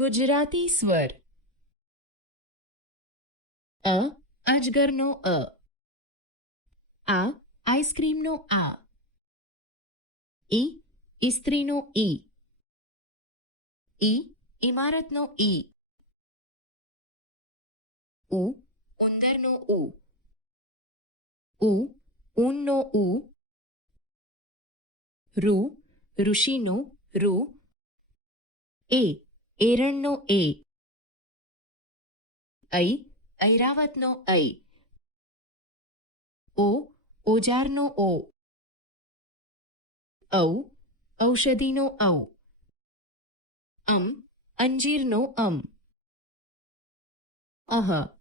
ગુજરાતી સ્વર. અ અજગરનો અ. આ આઈસ્ક્રીમનો આ. ઈ ઇસ્ત્રીનો ઈ. ઈ ઇમારતનો ઈ. ઉ ઉંદરનો ઉ. ઉ ઊનનો ઉ. ઋ ઋષિનો ઋ. એ એરણનો એ. ઐ ઐરાવતનો ઐ. ઓ ઓજારનો ઓ. ઔ ઔષધિનો ઔ. અંજીરનો અમ. અહ